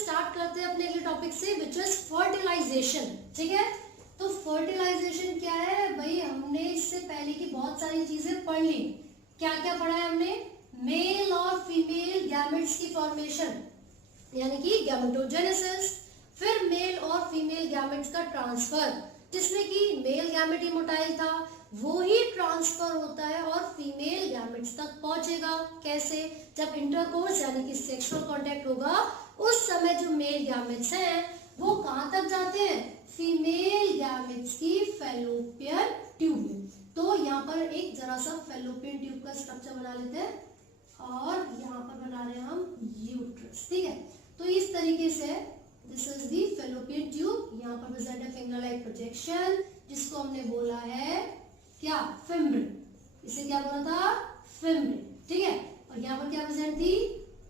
Start करते हैं अपने अगले टॉपिक से विच इज फर्टिलाइजेशन। ठीक है, तो फर्टिलाइजेशन क्या है भाई, हमने इससे पहले की बहुत सारी चीजें पढ़ ली। क्या क्या पढ़ा है हमने? मेल और फीमेल गैमेट्स की फॉर्मेशन यानी कि गैमेटोजेनेसिस, फिर मेल और फीमेल गैमेट्स का ट्रांसफर, जिसमें कि मेल गैमेट इमोटाइल था वो ही ट्रांसफर होता है और फीमेल गैमेट्स तक पहुंचेगा। कैसे? जब इंटरकोर्स यानी कि सेक्सुअल कांटेक्ट होगा उस समय जो मेल गैमेट्स हैं वो कहां तक जाते हैं? फीमेल गैमेट्स की फैलोपियन ट्यूब में। तो यहाँ पर एक जरा सा फैलोपियन ट्यूब का स्ट्रक्चर बना लेते हैं और यहाँ पर बना रहे हैं हम यूट्रस। ठीक है, तो इस तरीके से this is the fallopian tube. यहाँ पर प्रेजेंट है फिंगर लाइक प्रोजेक्शन जिसको हमने बोला है क्या? फिम्ब्रिन। इसे क्या बोला था? फिम्ब्रिन। ठीक है, और यहाँ पर क्या प्रेजेंट थी?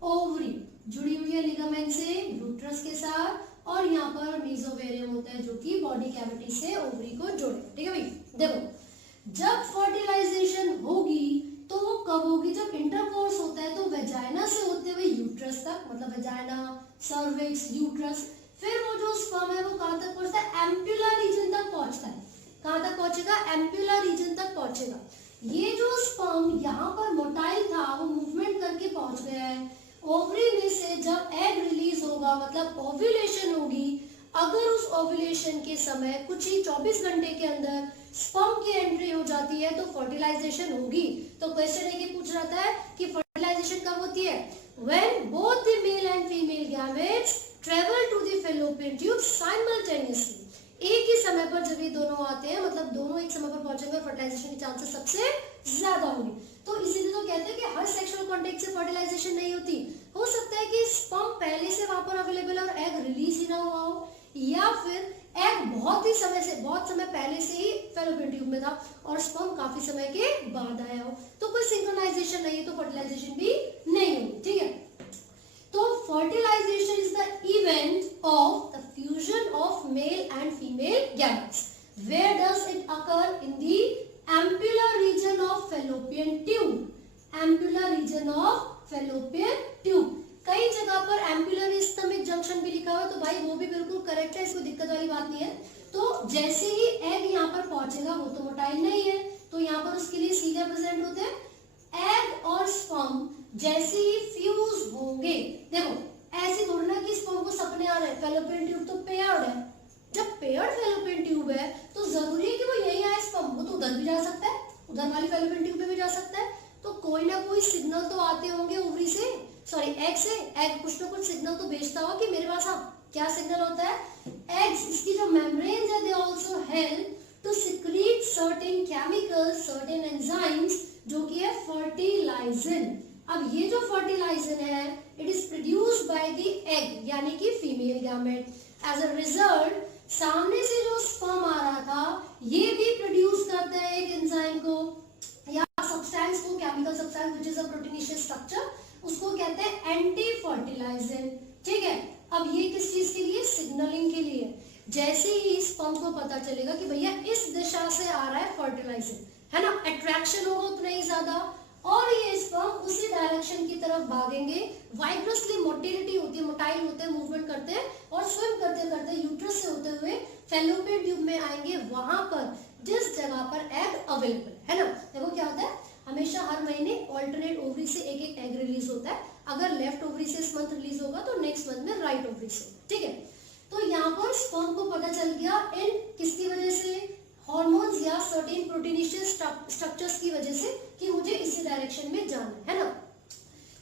ओवरी जुड़ी हुई है लिगामेंट से यूट्रस के साथ, और यहाँ पर मेसोवेरियम होता है जो कि बॉडी कैविटी से ओवरी को जोड़े। ठीक है भाई, देखो जब फर्टिलाइजेशन होगी तो वो कब होगी? जब इंटरकोर्स होता है तो वेजाइना से होते हुए यूट्रस तक, मतलब वेजाइना, सर्विक्स, यूट्रस, फिर वो जो स्पर्म है वो कहां तक पहुंचता है? एम्पुला रीजन तक पहुंचता है। कहां तक पहुंचेगा? एम्पुला रीजन तक पहुंचेगा। ये जो स्पर्म यहाँ पर मोटाइल था वो मूवमेंट करके पहुंच गया है ओवरी में से। जब एग रिलीज होगा मतलब ओव्यूलेशन होगी, अगर उस ओव्यूलेशन के समय कुछ ही 24 घंटे के अंदर स्पर्म की एंट्री हो जाती है तो फर्टिलाइजेशन होगी। तो क्वेश्चन है कि पूछ रहा है कि फर्टिलाइजेशन कब होती है? When both the male and female gametes travel to the fallopian tube simultaneously. एक ही समय पर जब ये दोनों आते हैं, मतलब दोनों एक समय पर पहुंचेंगे, फर्टिलाइजेशन की चांसेस सबसे ज्यादा होंगे। तो इसीलिए तो कहते हैं कि हर सेक्सुअल कांटेक्ट से फर्टिलाइजेशन नहीं होती। हो सकता है कि स्पर्म पहले से वहां पर अवेलेबल है और एग रिलीज ही ना हुआ हो, या फिर एग बहुत समय पहले से ही फैलोपियन ट्यूब में था और स्पर्म काफी समय के बाद आया हो। तो कोई सिंक्रोनाइजेशन नहीं है तो फर्टिलाइजेशन भी नहीं होगी। ठीक है, तो fertilization is the event of the fusion of male and female gametes. Where does it occur? In the ampulla region of fallopian tube. Ampulla region of fallopian tube. कई जगह पर एम्पुलर स्टमक जंक्शन भी लिखा हुआ है, तो भाई वो भी बिल्कुल करेक्ट है, इसको दिक्कत वाली बात नहीं है। तो जैसे ही एग यहाँ पर पहुंचेगा, वो तो मोटाइल नहीं है तो यहाँ पर उसके लिए सीधे प्रेजेंट होते हैं। एग और स्पर्म जैसे ही फ्यूज होंगे, देखो ऐसी थोड़ी ना कि स्पर्म को सपने आ रहे हैं, फैलोपियन ट्यूब तो पेयर्ड है। जब पेयर्ड फैलोपियन ट्यूब है तो जरूरी है कि वो यही आए स्पर्म, वो तो उधर भी जा सकता है, उधर वाली फैलोपियन ट्यूब में भी जा सकता है। तो कोई ना कोई सिग्नल तो आते होंगे ओवरी से, सॉरी एग से। एग कुछ ना कुछ सिग्नल तो भेजता होगा कि मेरे पास आ। क्या सिग्नल होता है? एग्स, इसकी जो मेम्ब्रेन्स है they also help to secrete certain chemicals, certain enzymes जो कि है फर्टिलाइजन। अब ये जो फर्टिलाइजन है it is produced by the egg यानी कि female gamete. As a result सामने से जो स्पर्म आ रहा था ये भी प्रोड्यूस करता है एक एंजाइम को या सब्सटेंस को, chemical substance which is a proteinaceous structure, उसको कहते हैं एंटी फर्टिलाइजन। ठीक है, अब ये किस चीज के लिए? सिग्नलिंग के लिए। जैसे ही स्पर्म को पता चलेगा कि भैया इस दिशा से आ रहा है फर्टिलाइजन, है ना, अट्रैक्शन होगा उतना ही ज्यादा और ये स्पर्म उसी डायरेक्शन की तरफ भागेंगे। वाइब्रसली मोटिलिटी होती है, मोटाइल होते हैं, मूवमेंट करते हैं और स्विम करते करते यूट्रस से होते हुए फैलोपियन ट्यूब में आएंगे, वहां पर जिस जगह पर एग अवेलेबल है ना। देखो क्या होता है, हमेशा हर महीने ऑल्टरनेट ओवरी से एक एक एग रिलीज होता है। अगर लेफ्ट ओवरी से इस मंथ रिलीज होगा तो नेक्स्ट मंथ में राइट ओवरी से। ठीक है, तो यहाँ पर स्पर्म को पता चल गया इन किसकी वजह से? हार्मोन्स या सर्टेन प्रोटीनेशियस स्ट्रक्चर्स की वजह से कि मुझे इसी डायरेक्शन में जाना है ना।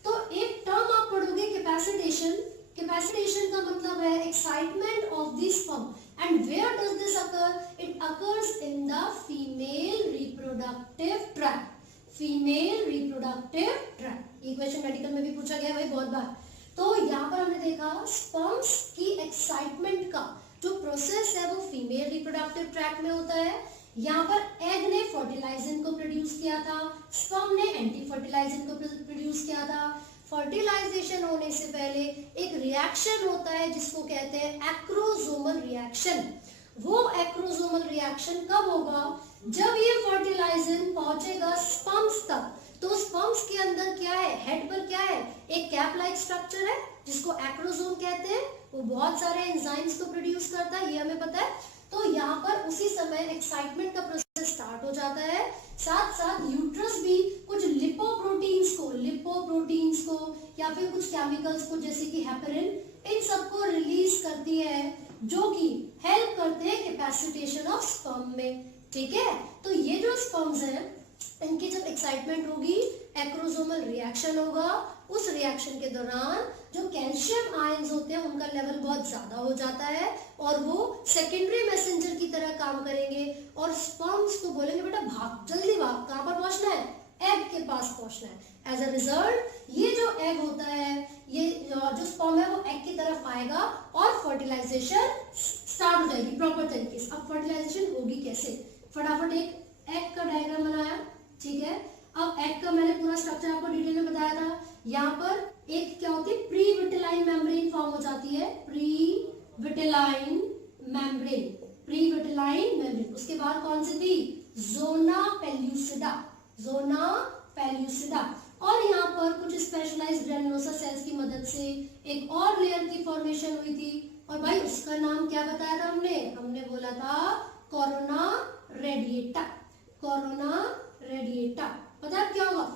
तो एक टर्म आप पढ़ोगे कैपेसिटेशन। कैपेसिटेशन का मतलब है excitement of the sperm. And where does this occur? It occurs in the female reproductive tract. Female reproductive tract, ये क्वेश्चन मेडिकल में भी पूछा गया भाई बहुत बार। तो यहाँ पर हमने देखा स्पर्म्स की एक्साइटमेंट का जो प्रोसेस है वो फीमेल रिप्रोडक्टिव ट्रैक्ट में होता है। यहाँ पर एग ने फर्टिलाइजन को प्रोड्यूस किया था, स्पर्म ने एंटी फर्टिलाइजन को प्रोड्यूस किया था। फर्टिलाइजेशन होने से पहले एक रिएक्शन होता है जिसको कहते हैं एक्रोसोमल रिएक्शन। वो एक्रोसोमल रिएक्शन कब होगा? जब ये फर्टिलाइजन पहुंचेगा स्पर्म्स तक। तो स्पर्म्स के अंदर क्या है? हेड पर क्या है? एक कैप लाइक स्ट्रक्चर है जिसको जिसको एक्रोसोम कहते हैं, वो बहुत सारे एंजाइम्स को प्रोड्यूस करता है, ये हमें पता है। तो यहाँ पर उसी समय एक्साइटमेंट का प्रोसेस स्टार्ट हो जाता है। साथ साथ यूट्रस भी कुछ लिपोप्रोटीन्स को या फिर कुछ केमिकल्स को, जैसे कि हेपेरिन, इन सबको रिलीज करती है, जो कि हेल्प करते हैं कैपेसिटेशन ऑफ स्पर्म में। ठीक है, तो ये जो स्पर्म्स हैं, इनकी जब एक्साइटमेंट होगी, एक्रोसोमल रिएक्शन होगा। उस रिएक्शन के दौरान जो कैल्शियम आयंस होते हैं उनका लेवल बहुत ज्यादा हो जाता है और वो सेकेंडरी मैसेंजर की तरह काम करेंगे और स्पर्म्स को बोलेंगे बेटा भाग, जल्दी भाग, कहां पर पहुंचना है, एग के पास पहुंचना है। एज अ रिजल्ट ये जो एग होता है, ये जो स्पर्म है वो एग की तरफ आएगा और फर्टिलाइजेशन स्टार्ट हो जाएगी प्रॉपर तरीके से। अब फर्टिलाइजेशन होगी कैसे, फटाफट एक एग का डायग्राम बनाया। ठीक है, अब एग का मैंने पूरा स्ट्रक्चर आपको डिटेल में बताया था। यहाँ पर एक क्या होती है, प्री विटेलाइन मेम्ब्रेन फॉर्म हो जाती है, प्री विटेलाइन मेम्ब्रेन। उसके बाद कौन सी थी, जोना पेल्यूसिडा। और यहाँ पर कुछ स्पेशलाइज्ड ग्रेनुलोसा सेल्स की मदद से एक और लेयर की फॉर्मेशन हुई थी, और भाई उसका नाम क्या बताया था हमने बोला था कोरोना रेडिएटा। पता है क्या होगा,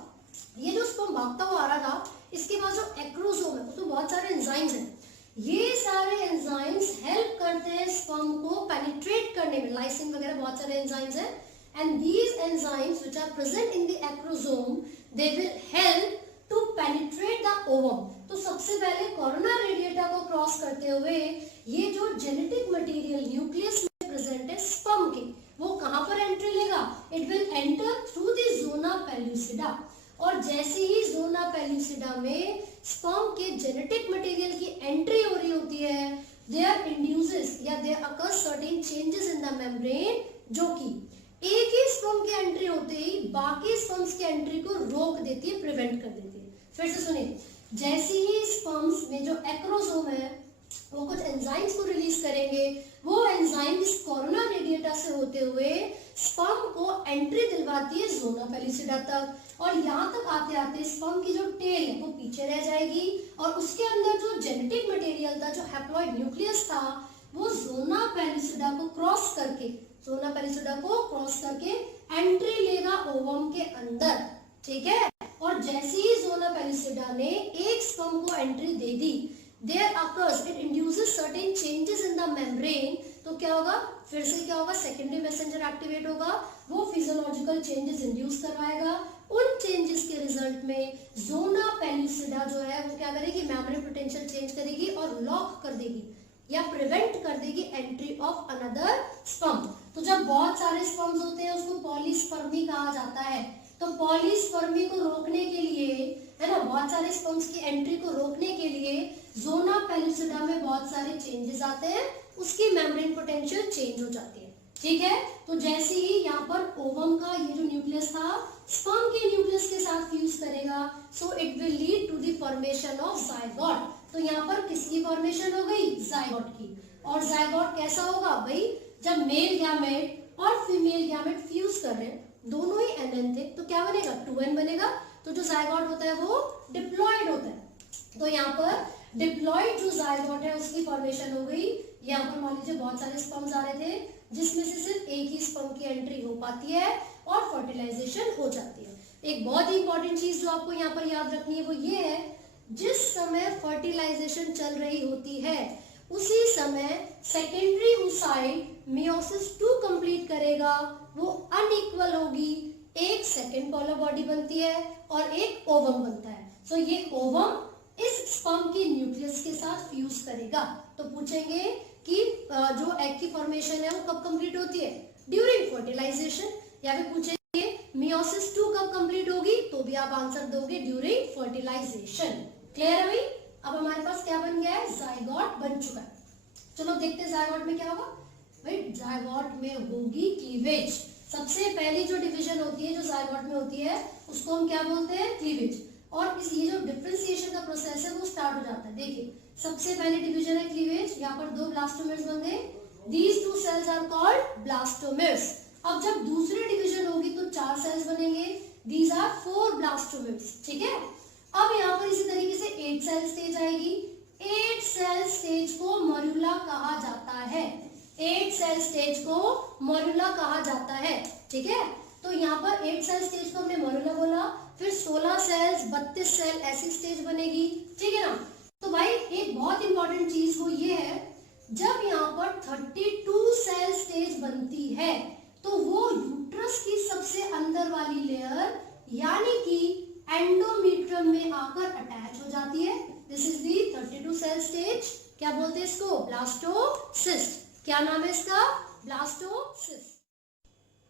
ये जो स्पर्म भागता हुआ आ रहा था, इसके पास जो एक्रोसोम है उसमें बहुत सारे एंजाइम्स हैं। ये सारे एंजाइम्स हेल्प करते हैं स्पर्म को पेनिट्रेट करने में, लाइसिन वगैरह बहुत सारे एंजाइम्स हैं। And these enzymes which are present in the acrosome, they will help to penetrate the ovum. तो सबसे पहले कोरोना रेडिएटा को क्रॉस करते हुए ये जो जेनेटिक मटेरियल न्यूक्लियस में प्रेजेंट है स्पर्म के, वो कहां पर एंट्री लेगा, it will enter through the zona pellucida. और जैसे ही जोना पेल्यूसिडा में स्पर्म के जेनेटिक मटेरियल की एंट्री हो रही होती है, देयर इंड्यूसेस या there occurs certain changes in the membrane, जो कि एक ही स्पर्म की एंट्री होते ही बाकी स्पर्म्स की एंट्री को रोक देती है, प्रिवेंट कर देती है। फिर से सुनिए, जैसे ही स्पर्म्स में जो एक्रोसोम है वो कुछ एंजाइम्स को रिलीज करेंगे, वो एंजाइम इस कोरोना रेडिएटा से होते हुए स्पर्म को एंट्री दिलवाती है जोना पेल्यूसिडा तक, और यहाँ तक आते आते स्पर्म की जो टेल है वो पीछे रह जाएगी, और उसके अंदर जो जेनेटिक मटेरियल था, जो हैप्लॉइड न्यूक्लियस था, वो जोना पेल्यूसिडा को क्रॉस करके एंट्री लेगा ओवम के अंदर। ठीक है, और जैसे ही जोना पेल्यूसिडा ने एक स्पर्म को entry they the, there occurs, it induces certain changes in the membrane। तो क्या होगा, फिर से क्या होगा, सेकेंडरी मैसेंजर एक्टिवेट होगा, वो फिजियोलॉजिकल चेंजेस इंड्यूस करवाएगा। उन चेंजेस के रिजल्ट में जोना पेल्यूसिडा जो है वो क्या करेगी, मेम्ब्रेन पोटेंशियल चेंज करेगी और लॉक कर देगी या प्रिवेंट कर देगी एंट्री ऑफ अनदर स्पर्म। तो जब बहुत सारे स्पर्म्स होते हैं उसको पॉलीस्पर्मी कहा जाता है। तो पॉलीस्पर्मी को रोकने के लिए, है ना, बहुत सारे स्पर्म्स की एंट्री को रोकने के लिए जोना पेल्यूसिडा में बहुत सारे चेंजेस आते हैं, उसकी मेम्ब्रेन पोटेंशियल चेंज हो जाती है। ठीक है, तो जैसे ही यहाँ पर ओवम का ये जो न्यूक्लियस था स्पर्म के न्यूक्लियस के साथ फ्यूज करेगा, so it will lead to the formation of zygote. तो यहाँ पर किसकी फॉर्मेशन हो गई, जायगोट की। और जायगोट कैसा होगा भाई, जब मेल गैमेट और फीमेल गैमेट फ्यूज कर रहे हैं, दोनों ही NN थे, तो क्या बनेगा, 2N बनेगा। तो जो जायगोट होता है वो डिप्लॉयड होता है। तो यहाँ पर डिप्लॉयड जो जायगोट है उसकी फॉर्मेशन हो गई। यहाँ पर मान लीजिए बहुत सारे स्पर्म्स आ रहे थे, जिसमें से सिर्फ एक ही स्पर्म की एंट्री हो पाती है और फर्टिलाइजेशन हो जाती है। एक बहुत ही इंपॉर्टेंट चीज जो आपको यहाँ पर याद रखनी है वो ये है, जिस समय फर्टिलाइजेशन चल रही होती है उसी समय सेकेंडरी oocyte मियोसिस 2 कंप्लीट करेगा, वो अनइक्वल होगी, एक सेकेंड पोलर बॉडी बनती है और एक ओवम बनता है। सो ये ओवम इस स्पर्म की न्यूक्लियस के साथ फ्यूज करेगा। तो पूछेंगे कि जो एग की फॉर्मेशन है वो कब कंप्लीट होती है, ड्यूरिंग फर्टिलाइजेशन, या फिर पूछेंगे मियोसिस 2 कब कंप्लीट होगी, तो भी आप आंसर दोगे ड्यूरिंग फर्टिलाइजेशन। क्लियर है भाई, अब हमारे पास क्या बन गया है, जायगोट बन चुका है। चलो देखते हैं जायगोट में क्या होगा। भाई जायगोट में होगी क्लीवेज। सबसे पहली जो डिवीजन होती है जो जायगोट में होती है उसको हम क्या बोलते हैं, क्लीवेज। और इस ये जो डिफरेंशिएशन का प्रोसेस है वो स्टार्ट हो जाता है। देखिए सबसे पहले डिवीजन है क्लीवेज, यहाँ पर 2 ब्लास्टोमेर्स बन गए, दीज 2 सेल्स आर कॉल्ड ब्लास्टोमेर्स। अब जब दूसरी डिवीजन होगी तो 4 सेल्स बनेंगे, दीज आर 4 ब्लास्टोमेर्स। ठीक है, अब यहाँ पर इसी तरीके से 8 सेल्स स्टेज आएगी, स्टेज को मॉर्यूला कहा जाता है। 8 सेल स्टेज को मॉर्यूला कहा जाता है, ठीक है। तो यहाँ पर 8 सेल स्टेज को हमने मॉर्यूला बोला, फिर 16 सेल्स, 32 सेल ऐसी स्टेज बनेगी, ठीक है ना। तो भाई एक बहुत इंपॉर्टेंट चीज वो ये है, जब यहाँ पर 32 सेल स्टेज बनती है तो वो यूट्रस की सबसे अंदर वाली लेयर यानी कि एंडोमेट्रियम में आकर अटैच हो जाती है। This is the 32 cell stage. क्या बोलते हैं इसको? ब्लास्टोसिस्ट। क्या नाम है इसका? ब्लास्टोसिस्ट।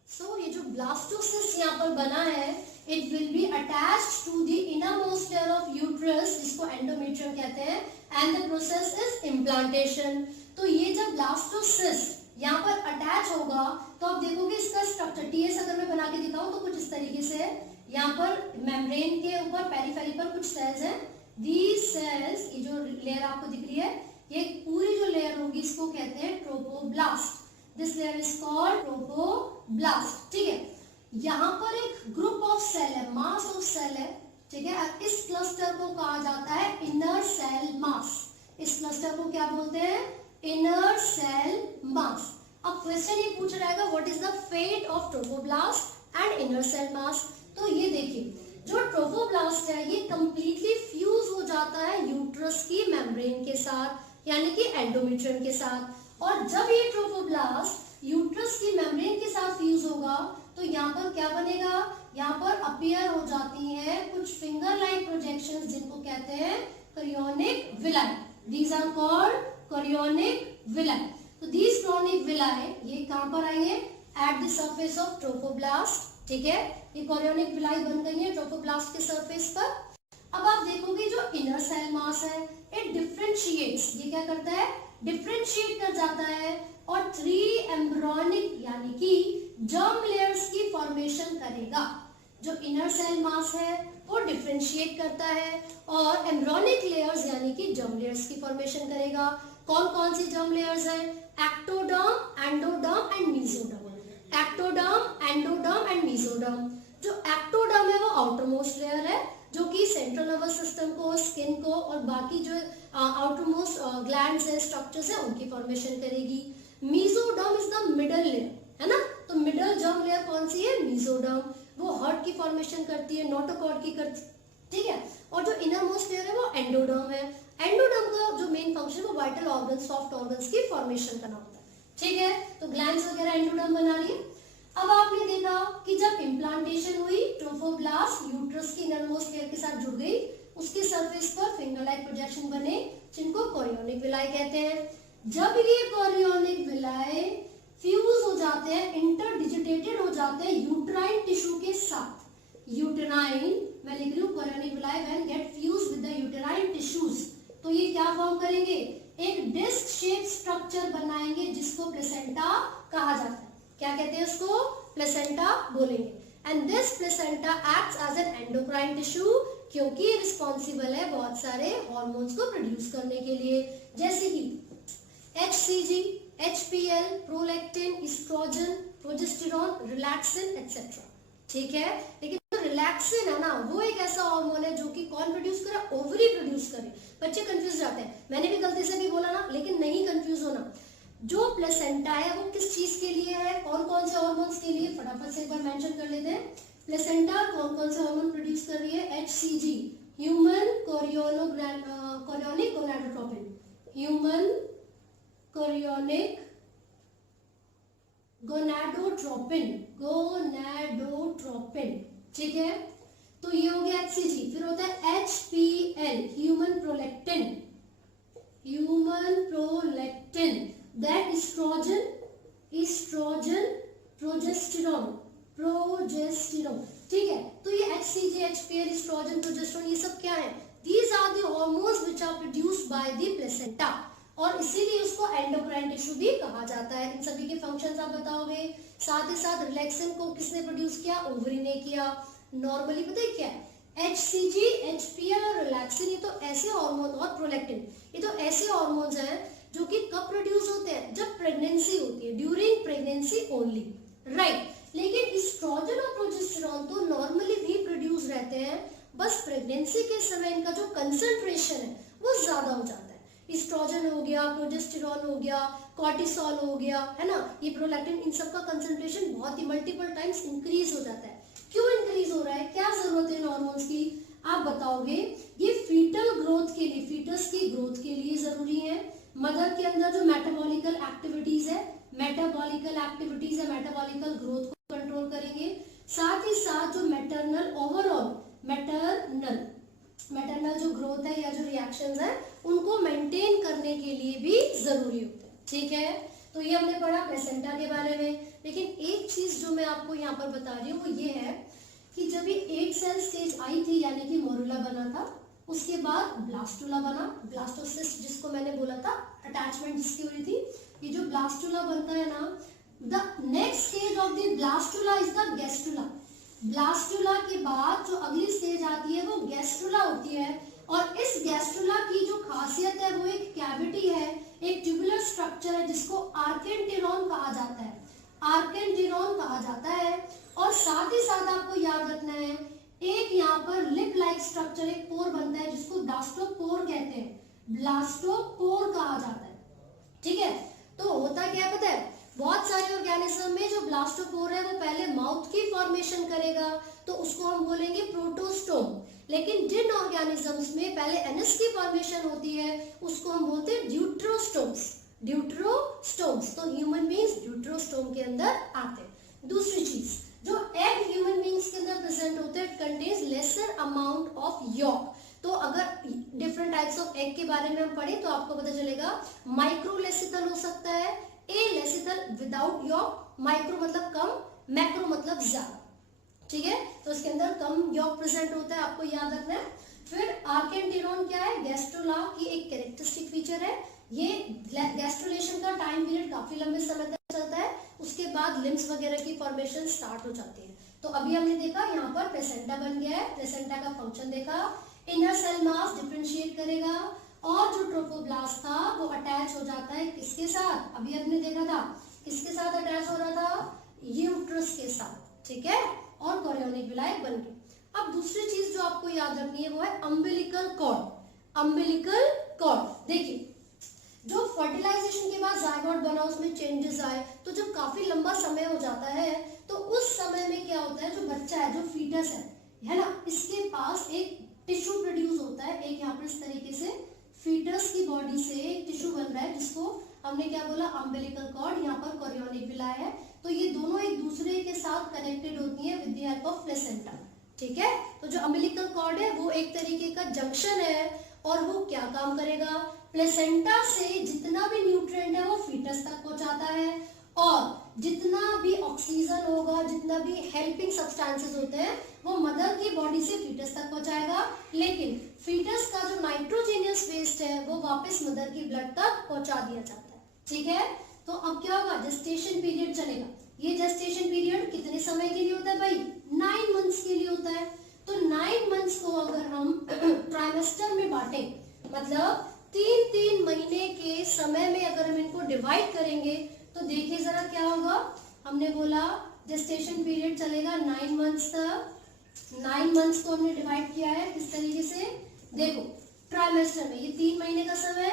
सो ये जो ब्लास्टोसिस्ट यहाँ पर बना है, it will be attached to the innermost layer of uterus, जिसको एंडोमेट्रियम कहते हैं, and the process is implantation. तो ये जब ब्लास्टोसिस्ट यहाँ पर अटैच होगा तो आप देखोगे इसका स्ट्रक्चर टीएस अगर मैं बना के दिखाऊं तो कुछ इस तरीके से है। यहाँ पर मेम्ब्रेन के ऊपर पेरिफेरी पर कुछ सेल्स हैं। दीज सेल्स, ये जो लेयर आपको दिख रही है, ये पूरी जो लेयर होगी इसको कहते हैं trophoblast. This layer is called trophoblast, ठीक है। यहाँ पर एक ग्रुप ऑफ सेल है, मास ऑफ सेल है, ठीक है। इस क्लस्टर को कहा जाता है इनर सेल मास। इस क्लस्टर को क्या बोलते हैं? Inner cell mass. अब क्वेश्चन ये पूछ रहेगा what is the fate of trophoblast and inner cell mass. तो ये देखिए, जो ट्रोफोब्लास्ट है ये कंप्लीटली फ्यूज हो जाता है यूट्रस की मेम्ब्रेन के साथ, यानी कि एंडोमेट्रियम के साथ। और जब ये ट्रोफोब्लास्ट यूट्रस की मेम्ब्रेन के साथ फ्यूज होगा तो यहाँ पर क्या बनेगा? यहाँ पर अपीयर हो जाती है कुछ फिंगर लाइक प्रोजेक्शंस, जिनको कहते हैं chorionic villi. These are called chorionic villi. तो दीज करियोनिक विलाई ये कहां पर आएंगे? At the surface of trophoblast, ठीक है। ये करियोनिक विलाई बन गई है ट्रोफोब्लास्ट के सरफेस पर। अब आप देखोगे जो इनर सेल मास है इट डिफरेंशिएट्स, ये क्या करता है? डिफरेंशिएट कर जाता है और 3 एम्ब्रियोनिक यानी कि जर्म लेयर्स की फॉर्मेशन करेगा। जो इनर सेल मास है वो डिफरेंशिएट करता है और एम्ब्रियोनिक लेयर्स यानी कि जर्म लेयर्स की फॉर्मेशन करेगा। कौन कौन सी जर्म लेयर्स हैं? Ectoderm, endoderm and mesoderm. Ectoderm, endoderm and mesoderm. जो एक्टोडर्म है वो आउटर मोस्ट लेयर है, जो कि सेंट्रल नर्वस सिस्टम को, स्किन को और बाकी जो आउटर मोस्ट ग्लैंड्स है, स्ट्रक्चर्स है, उनकी फॉर्मेशन करेगी। Mesoderm is the middle layer, है ना। तो मिडल जर्म लेयर कौन सी है? मेसोडर्म। वो हार्ट की फॉर्मेशन करती है, नोटोकॉर्ड की करती है, ठीक है। और जो इनर मोस्ट लेयर है वो एंडोडर्म है। एंडोडर्म का जो मेन फंक्शन है वो वाइटल ऑर्गन, सॉफ्ट ऑर्गन्स की फॉर्मेशन करना होता है, ठीक है। तो ग्लैंड्स वगैरह एंडोडर्म बना लिए। अब आपने देखा कि जब इम्प्लांटेशन हुई ट्रोफोब्लास्ट यूट्रस की इनर मोस्ट लेयर के साथ जुड़ गई, उसके सरफेस पर फिंगर लाइक प्रोजेक्शन बने, जिनको करियोनिक विलाई कहते हैं। जब ये करियोनिक विलाई फ्यूज हो जाते हैं, इंटरडिजिटेटेड हो जाते हैं यूट्राइन टिश्यू के साथ। यूटेराइन, मैं लिख रही हूँ chorionic villi when get fuse with the uterine tissues, तो ये क्या फॉर्म करेंगे? एक डिस्क शेप स्ट्रक्चर बनाएंगे जिसको प्लेसेंटा कहा जाता है। क्या कहते हैं उसको? प्लेसेंटा बोलेंगे। And this placenta acts as an endocrine tissue, क्योंकि ये रिस्पॉन्सिबल है बहुत सारे हॉर्मोन्स को प्रोड्यूस करने के लिए, जैसे कि HCG, HPL, prolactin, oestrogen, progesterone, relaxin et cetera, ठीक है। लेकिन तो रिलैक्सिन है ना, वो एक ऐसा हार्मोन है जो कि कौन प्रोड्यूस करे? ओवरी प्रोड्यूस करे। बच्चे कंफ्यूज जाते हैं, मैंने भी गलती से भी बोला ना, लेकिन नहीं कंफ्यूज होना। जो प्लेसेंटा है वो किस चीज के लिए है? कौन कौन से हार्मोन्स के लिए? फटाफट से एक बार मेंशन कर लेते हैं। प्लेसेंटा कौन कौन से हार्मोन प्रोड्यूस कर रही है? HCG, human chorionic gonadotropin, human chorionic gonadotropin, ठीक है। तो ये हो गया HCG। फिर होता है HPL, human prolactin, then estrogen, progesterone, ठीक है। तो ये HCG, HPL, estrogen, progesterone ये सब क्या है? These are the hormones which are produced by the placenta, और इसीलिए उसको एंडोक्राइन टिश्यू भी कहा जाता है। इन सभी के फंक्शंस आप बताओगे। साथ ही साथ रिलैक्सिन को किसने प्रोड्यूस किया? ओवरी ने किया। नॉर्मली पता है क्या है? HCG, HPL और रिलैक्सिन ये तो ऐसे हार्मोन, और प्रोलैक्टिन ये तो ऐसे हार्मोन्स हैं जो कि कब प्रोड्यूस होते हैं? जब प्रेगनेंसी होती है, ड्यूरिंग प्रेगनेंसी ओनली, राइट। लेकिन एस्ट्रोजन और प्रोजेस्टेरॉन तो नॉर्मली भी प्रोड्यूस रहते हैं, बस प्रेगनेंसी के समय इनका जो कंसंट्रेशन है वो ज्यादा हो जाता है, एस्ट्रोजन हो गया, प्रोजेस्टेरॉन हो गया, कॉर्टिसोल हो गया, है ना, ये प्रोलैक्टिन, इन सब का कंसंट्रेशन बहुत ही मल्टीपल टाइम्स इंक्रीज हो जाता है। क्यों इंक्रीज हो रहा है, क्या जरूरत है इन हार्मोन्स की, आप बताओगे। ये फीटल ग्रोथ के लिए, फीटस की ग्रोथ के लिए जरूरी है। मदर के अंदर जो मेटाबॉलिकल एक्टिविटीज है, मेटाबॉलिकल ग्रोथ को कंट्रोल करेंगे। साथ ही साथ जो मैटरनल ओवरऑल मैटरनल जो ग्रोथ है या जो रिएक्शंस है उनको मेंटेन करने के लिए भी जरूरी होते हैं। ठीक है, तो ये हमने पढ़ा प्लेसेंटा के बारे में। लेकिन एक चीज जो मैं आपको यहाँ पर बता रही हूँ वो ये है कि जब ये 8 सेल स्टेज आई थी, यानी कि मोरुला बना था, उसके बाद ब्लास्टुला बना, ब्लास्टोसिस्ट जिसको मैंने बोला था, अटैचमेंट जिसकी हो रही थी, ये जो ब्लास्टुला बनता है ना, the next stage of the blastula is the gastrula. Blastula के बाद जो अगली स्टेज आती है वो गैस्ट्रुला होती है, और इस गैस्ट्रुला की जो खासियत है वो एक कैविटी है, एक ट्यूबुलर स्ट्रक्चर है जिसको आर्केंटिनॉन कहा जाता है, आर्केंटिनॉन कहा जाता है। और साथ ही साथ आपको याद रखना है, एक यहाँ पर लिप लाइक स्ट्रक्चर, एक पोर बनता है जिसको ब्लास्टोपोर कहते हैं, ब्लास्टोपोर कहा जाता है। ठीक है, तो होता क्या पता है, बहुत सारे ऑर्गेनिज्म में जो ब्लास्टोपोर है वो पहले माउथ की फॉर्मेशन करेगा, तो उसको हम बोलेंगे प्रोटोस्टोम। लेकिन जिन ऑर्गेनिजम्स में पहले एनस की फॉर्मेशन होती है उसको हम बोलते हैं ड्यूट्रोस्टोम्स, ड्यूट्रोस्टोम्स। तो ह्यूमन बींग्स ड्यूट्रोस्टोम के अंदर आते हैं। दूसरी चीज, जो एग ह्यूमन बींग्स के अंदर प्रेजेंट होते हैं, it contains lesser amount of York. तो अगर डिफरेंट टाइप्स ऑफ एग के बारे में हम पढ़े तो आपको पता चलेगा, माइक्रोलेसिथल हो सकता है, ए लेसिथल विदाउट यॉक, माइक्रो मतलब कम, मैक्रो मतलब ज्यादा। ठीक है, तो इसके अंदर कम यॉक प्रेजेंट होता है, आपको याद रखना है। फिर आर्केंटिनॉन क्या है, गैस्ट्रुला की एक कैरेक्टरिस्टिक फीचर है। ये गैस्ट्रुलेशन का टाइम पीरियड काफी लंबे समय तक चलता है, उसके बाद लिम्स वगैरह की फॉर्मेशन स्टार्ट हो जाती है। तो अभी हमने देखा यहाँ पर प्लेसेंटा बन गया है, प्लेसेंटा का फंक्शन देखा, इनर सेल मास डिफरेंशिएट करेगा, और जो ट्रोफोब्लास्ट था वो अटैच हो जाता है किसके साथ, अभी हमने देखा था किसके साथ अटैच हो रहा था, यूट्रस के साथ। ठीक है, और कोरियोनिक विलाय बन गई। अब दूसरी चीज जो आपको याद रखनी है वो है अम्बिलिकल कॉर्ड। अम्बिलिकल कॉर्ड, देखिए जो फर्टिलाइजेशन के बाद जायगोट बना, उसमें चेंजेस आए, तो जब काफी लंबा समय हो जाता है तो उस समय में क्या होता है, जो बच्चा है, जो फीटस है ना, इसके पास एक टिश्यू प्रोड्यूस होता है। एक यहाँ पर इस तरीके से फीटस की बॉडी से एक टिश्यू बन रहा है जिसको हमने क्या बोला, अम्बिलिकल कॉर्ड, यहाँ पर कोरियोनिक विलाय है। तो ये दोनों एक दूसरे के साथ कनेक्टेड होती है with the help of placenta. ठीक है, तो जो अम्बिलिकल कॉर्ड है वो एक तरीके का जंक्शन है, और वो क्या काम करेगा, प्लेसेंटा से जितना भी न्यूट्रिएंट है वो फीटस तक पहुंचाता है, और जितना भी ऑक्सीजन होगा, जितना भी हेल्पिंग सब्सटेंसेस होते हैं वो मदर की बॉडी से फीटस तक पहुंचाएगा। लेकिन फीटस का जो नाइट्रोजेनियस वेस्ट है वो वापस मदर की ब्लड तक पहुंचा दिया जाता है। ठीक है, तो अब क्या होगा, जेस्टेशन पीरियड चलेगा। ये जेस्टेशन पीरियड कितने समय के लिए होता है भाई, 9 मंथ्स के लिए होता है। तो 9 मंथ्स को अगर हम ट्राइमेस्टर में बांटे, मतलब 3-3 महीने के समय में अगर हम इनको डिवाइड करेंगे तो देखिए जरा क्या होगा। हमने बोला जेस्टेशन पीरियड चलेगा 9 मंथ्स तक। 9 मंथ्स को हमने डिवाइड किया है किस तरीके से, देखो ट्राइमेस्टर में ये 3 महीने का समय,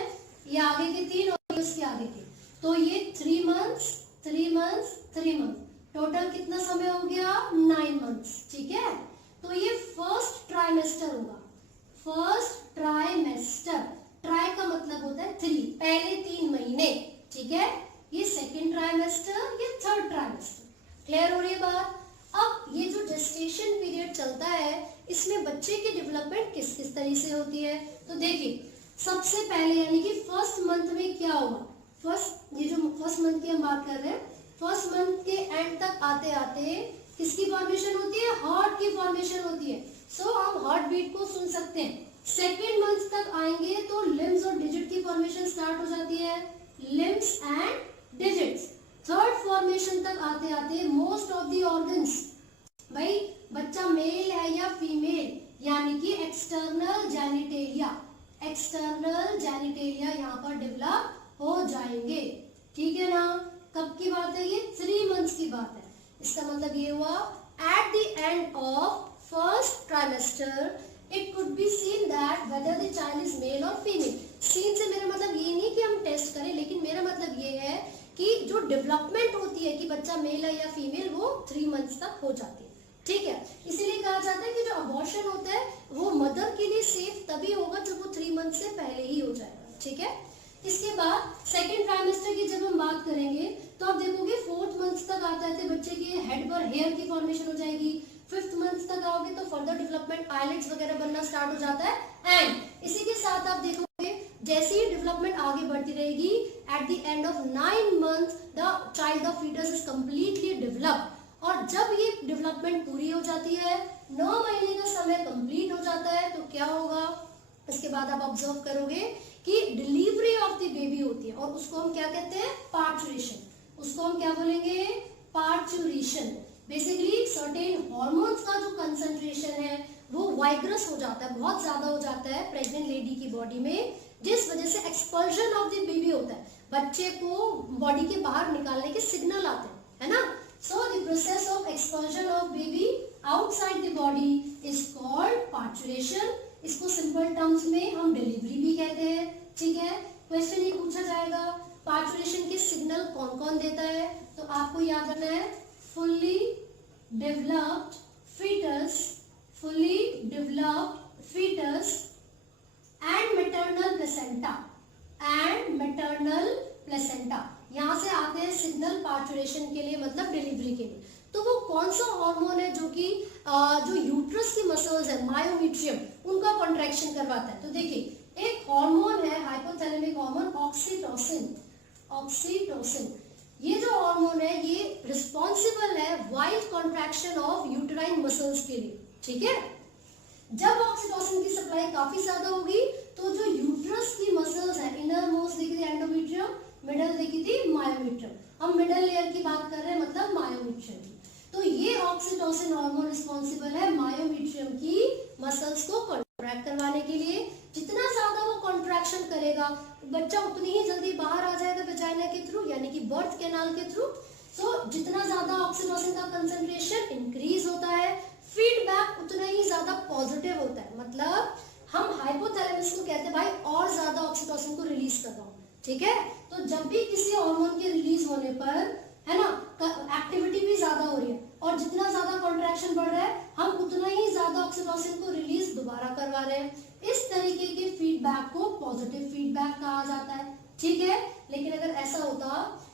ये आगे के 3 और उसके आगे के, तो ये 3 मंथ्स 3 मंथ्स 3 मंथ, टोटल कितना समय हो गया, 9 मंथ्स। ठीक है, तो ये फर्स्ट ट्राइमेस्टर होगा, फर्स्ट ट्राइमेस्टर, ट्राई का मतलब होता है 3, पहले 3 महीने। ठीक है, ये सेकेंड ट्राइमेस्टर, ये थर्ड ट्राइमेस्टर। क्लियर हो रही है बात। अब ये जो जेस्टेशन पीरियड चलता है इसमें बच्चे की डेवलपमेंट किस किस तरह से होती है, तो देखिए सबसे पहले यानी कि फर्स्ट मंथ में क्या होगा, ये जो फर्स्ट मंथ की हम बात कर रहे हैं, फर्स्ट मंथ के एंड तक आते आते किसकी फॉर्मेशन होती है, हार्ट की फॉर्मेशन होती है। सो हम हार्ट बीट को सुन सकते हैं। सेकेंड मंथ तक आएंगे तो लिम्स और डिजिट की फॉर्मेशन स्टार्ट हो जाती है, limbs and digits. Third formation तक आते आते मोस्ट ऑफ द ऑर्गन्स, भाई बच्चा मेल है या फीमेल, यानी कि एक्सटर्नल जेनिटेलिया, एक्सटर्नल जेनिटेलिया यहाँ पर डेवलप हो जाएंगे। ठीक है ना, कब की बात है, ये 3 मंथ्स की बात है। इसका मतलब ये हुआ eight the end of first trimester it could be seen that whether the child is male और फीमेल। सीन से मेरा मतलब डेवलपमेंट होती है कि बच्चा मेल है या फीमेल वो 3 मंथ्स तक हो जाती है, ठीक है। इसीलिए कहा जाता है कि जो अबॉर्शन होता है वो मदर के लिए सेफ तभी होगा जब वो 3 मंथ से पहले ही हो जाएगा, ठीक है। इसके बाद सेकेंड ट्राइमेस्टर की जब हम बात करेंगे तो आप देखोगे 4th मंथ तक आता है बच्चे के हेड पर हेयर की फॉर्मेशन हो जाएगी। 5th मंथ तक आओगे तो फर्दर डेवलपमेंट आईलिड्स वगैरह बनना स्टार्ट हो जाता है। एंड इसी के साथ आप देखोगे जैसे ही डेवलपमेंट आगे बढ़ती रहेगी, at the end of 9 months the child of foetus is completely developed. और जब ये डेवलपमेंट पूरी हो जाती है, 9 महीने का समय कंप्लीट हो जाता है, तो क्या होगा इसके बाद आप ऑब्जर्व करोगे कि डिलीवरी ऑफ द बेबी होती है और उसको हम क्या कहते हैं, पार्चुरेशन। उसको हम क्या बोलेंगे, पार्चुरेशन। बेसिकली सर्टेन हॉर्मोन्स का जो कंसंट्रेशन है वो वाइग्रस हो जाता है, बहुत ज्यादा हो जाता है प्रेग्नेंट लेडी की बॉडी में, जिस वजह से एक्सपल्शन ऑफ द बेबी होता है, बच्चे को बॉडी के बाहर निकालने के सिग्नल आते हैं, है ना। So the process of expulsion of baby outside the body is called parturition. इसको सिंपल टर्म्स में हम डिलीवरी भी कहते हैं, ठीक है। क्वेश्चन ये पूछा जाएगा पार्चुरेशन के सिग्नल कौन कौन देता है, तो आपको याद रखना है fully developed foetus, fully developed foetus and maternal placenta, and maternal placenta. यहाँ से आते हैं सिग्नल पार्चुरेशन के लिए, मतलब डिलीवरी के लिए। तो वो कौन सा हार्मोन है जो कि जो यूट्रस की मसल्स है मायोमीट्रियम उनका कॉन्ट्रैक्शन करवाता है। तो देखिए एक हार्मोन है हाइपोथैलेमिक हार्मोन ऑक्सीटोसिन। ऑक्सीटोसिन ये जो हार्मोन है ये रिस्पॉन्सिबल है wild contraction of uterine muscles के लिए, ठीक है। जब ऑक्सीटोसिन की सप्लाई काफी ज्यादा होगी तो जो यूट्रस की मसल्स है, इनर मोस्ट देखी थी एंडोमीट्रियम, मिडल देखी थी मायोमीट्रियम, हम मिडल लेयर की बात कर रहे हैं मतलब मायोमीट्रियम की। तो ये ऑक्सीटोसिन हार्मोन रिस्पॉन्सिबल है मायोमीट्रियम की मसल्स को कॉन्ट्रैक्ट करवाने के लिए। जितना ज्यादा वो कॉन्ट्रैक्शन करेगा बच्चा उतनी ही जल्दी बाहर आ जाएगा वेजाइना के थ्रू, यानी कि बर्थ कैनाल के थ्रू। सो जितना ज्यादा ऑक्सीटोसिन का कंसंट्रेशन इंक्रीज होता है, फीडबैक उतना ही ज्यादा पॉजिटिव होता है। मतलब हम हाइपोथैलेमस को कहते हैं भाई और ज्यादा ऑक्सीटोसिन को रिलीज करवाओ, ठीक है। तो जब भी किसी हार्मोन के रिलीज होने पर, है ना, एक्टिविटी भी ज्यादा हो रही है और जितना ज्यादा कॉन्ट्रैक्शन बढ़ रहा है हम उतना ही ज्यादा ऑक्सीटोसिन को रिलीज दोबारा करवा रहे हैं। इस तरीके के फीडबैक को पॉजिटिव फीडबैक कहा जाता है, ठीक है। लेकिन अगर ऐसा होता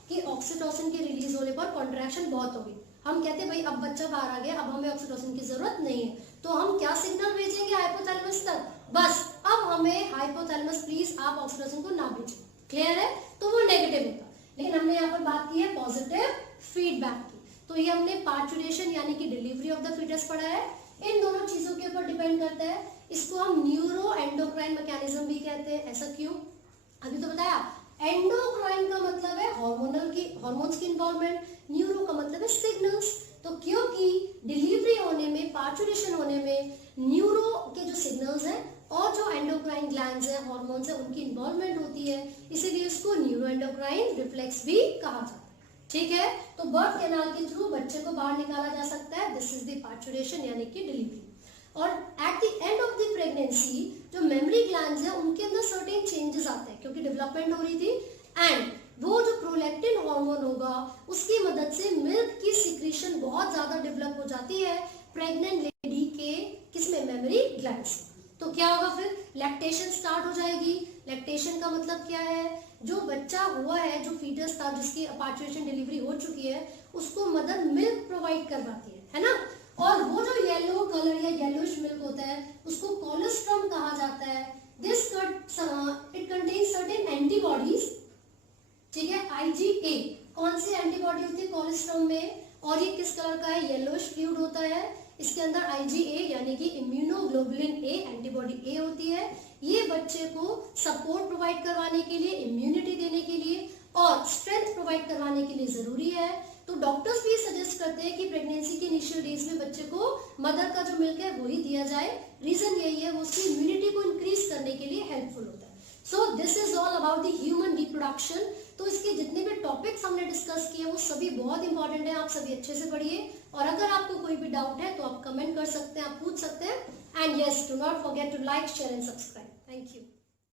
कि ऑक्सीटोसिन के रिलीज होने पर कॉन्ट्रैक्शन बहुत हो गई, हम कहते हैं भाई अब बच्चा बाहर आ गया, अब हमें ऑक्सीटोसिन की जरूरत नहीं है, तो हम क्या सिग्नल भेजेंगे हाइपोथैलेमस तक, बस अब हमें हाइपोथैलेमस प्लीज आप ऑक्सीटोसिन को ना भेजें। क्लियर है, तो वो नेगेटिव होता। लेकिन हमने यहाँ पर बात की है पॉजिटिव फीडबैक की। तो ये हमने पार्चुरेशन यानी कि डिलीवरी ऑफ द फीटस पढ़ा है। इन दोनों चीजों के ऊपर डिपेंड करता है। इसको हम न्यूरो एंडोक्राइन मैकेनिज्म भी कहते हैं। ऐसा क्यों, अभी तो बताया। एंडोक्राइन का मतलब है हार्मोन्स की इन्वॉल्वमेंट, न्यूरो का मतलब है सिग्नल्स। तो क्योंकि डिलीवरी होने में, पार्चुरेशन होने में न्यूरो के जो सिग्नल्स हैं और जो एंडोक्राइन ग्लैंड्स हैं, हार्मोन्स हैं, उनकी इन्वॉल्वमेंट होती है, इसीलिए इसको न्यूरो एंडोक्राइन रिफ्लेक्स भी कहा जाता है, ठीक है। तो बर्थ कैनाल के थ्रू बच्चे को बाहर निकाला जा सकता है, दिस इज द पार्चुरेशन यानी कि डिलीवरी। और eight the end of the pregnancy जो मेमरी ग्लैंड्स हैं उनके अंदर सर्टेन चेंजेस आते हैं क्योंकि डेवलपमेंट हो रही थी, एंड वो जो प्रोलैक्टिन हार्मोन होगा उसकी मदद से मिल्क की सिक्रीशन बहुत ज्यादा डेवलप हो जाती है प्रेग्नेंट लेडी के किसमें, मेमरी ग्लैंड्स। तो क्या होगा फिर, लैक्टेशन स्टार्ट हो जाएगी। लैक्टेशन का मतलब क्या है, जो बच्चा हुआ है, जो फीटस था जिसकी पार्चुरेशन डिलीवरी हो चुकी है, उसको मदर मिल्क प्रोवाइड करवाती है ना। और वो जो येलो कलर या येलोइश मिल्क होता है उसको कोलेस्ट्रम कहा जाता है। This it contains certain antibodies, ठीक है, IgA। कौन सी एंटीबॉडी होती है कोलेस्ट्रम में, और ये किस कलर का है, येलोइश फ्लूइड होता है। इसके अंदर IgA यानी कि इम्यूनोग्लोबुलिन A एंटीबॉडी A होती है। ये बच्चे को सपोर्ट प्रोवाइड करवाने के लिए, इम्यूनिटी देने के लिए और स्ट्रेंथ प्रोवाइड करवाने के लिए जरूरी है। तो डॉक्टर्स भी सजेस्ट करते हैं कि प्रेगनेंसी के इनिशियल डेज में बच्चे को मदर का जो मिल्क है वही दिया जाए। रीजन यही है, वो उसकी इम्यूनिटी को इंक्रीज करने के लिए हेल्पफुल होता है। So this is all about the human reproduction. तो इसके जितने भी टॉपिक्स हमने डिस्कस किए वो सभी बहुत इंपॉर्टेंट है, आप सभी अच्छे से पढ़िए। और अगर आपको कोई भी डाउट है तो आप कमेंट कर सकते हैं, आप पूछ सकते हैं। And yes, do not forget to like, share and subscribe. Thank you.